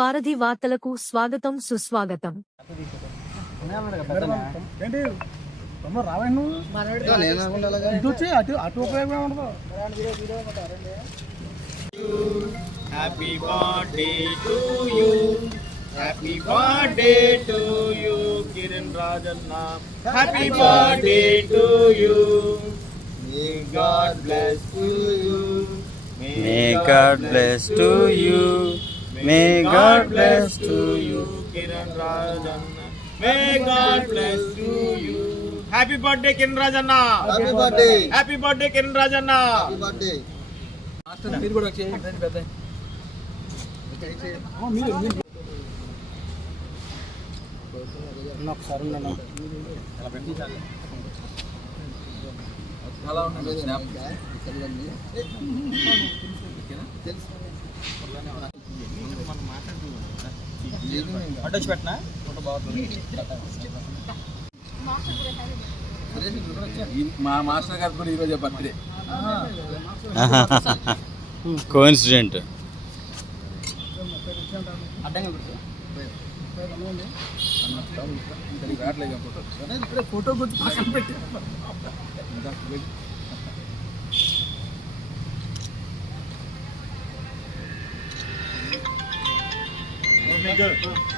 వారధి వార్తలకు స్వాగతం సుస్వాగతం. Happy birthday to you. Happy birthday to you, Kiran Rajanna. Happy birthday to you. May God bless to you. May God bless to you. May God bless to you, Kiran Rajanna. May God bless to you. Happy birthday, Kiran Rajanna. Happy birthday. Happy birthday, Kiran Rajanna. Happy birthday. మీరు కూడా చేయండి పెద్ద చాలా ఉన్నాయి అడ్డొచ్చి పెట్టినా photo బాగుంటుంది. మా master గారు కూడా ఈరోజు బర్త్డే. కోఇన్సిడెంట్. ఫోటో గుర్తు పక్కన పెట్టి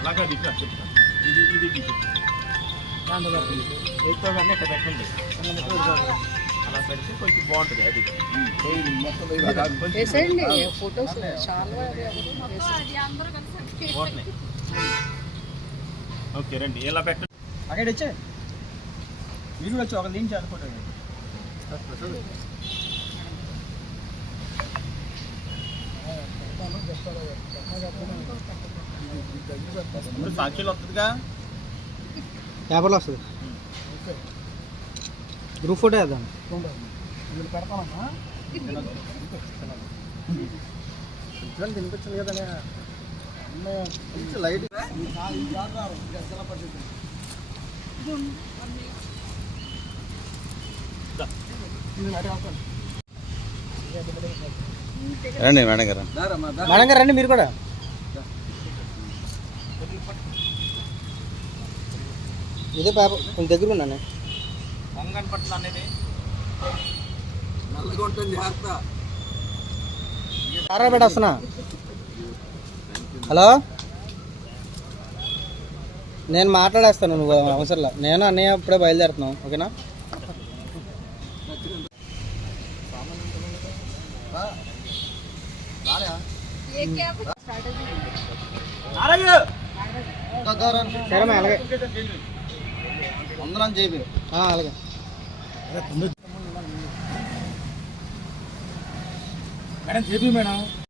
అలాగా చెప్తా ఇది ఇది ఎయితోగానే ఇక్కడ పెట్టండి. అలా పెడితే కొంచెం బాగుంటుంది. అది బాగుంటున్నాయి. ఓకే రండి ఇలా పెట్టండి. అక్కడ వచ్చే మీరు కూడా వచ్చి ఒక లింక్ చేయాలి ఫోటో. ఇప్పుడు సాక్షులు వస్తుందిగా, పేపర్లో వస్తుంది. గ్రూప్ ఫోటో వేద్దాం. తినిపించాలి కదా లైట్ రండి మేడం గారు. మేడం గారు రండి మీరు కూడా. ఇదే పేపర్ కొంచెం దగ్గర ఉన్నాను. వంగన్ పట్ల అనేది సారా పెట్టేస్తున్నా. హలో, నేను మాట్లాడేస్తాను, నువ్వు అవసరంలా. నేను అన్నయ్య ఇప్పుడే బయలుదేరుతున్నావు, ఓకేనా? సరేమ్మా, అలాగే అందరం చేయి. అలాగే. మేడం చెప్పి మేడం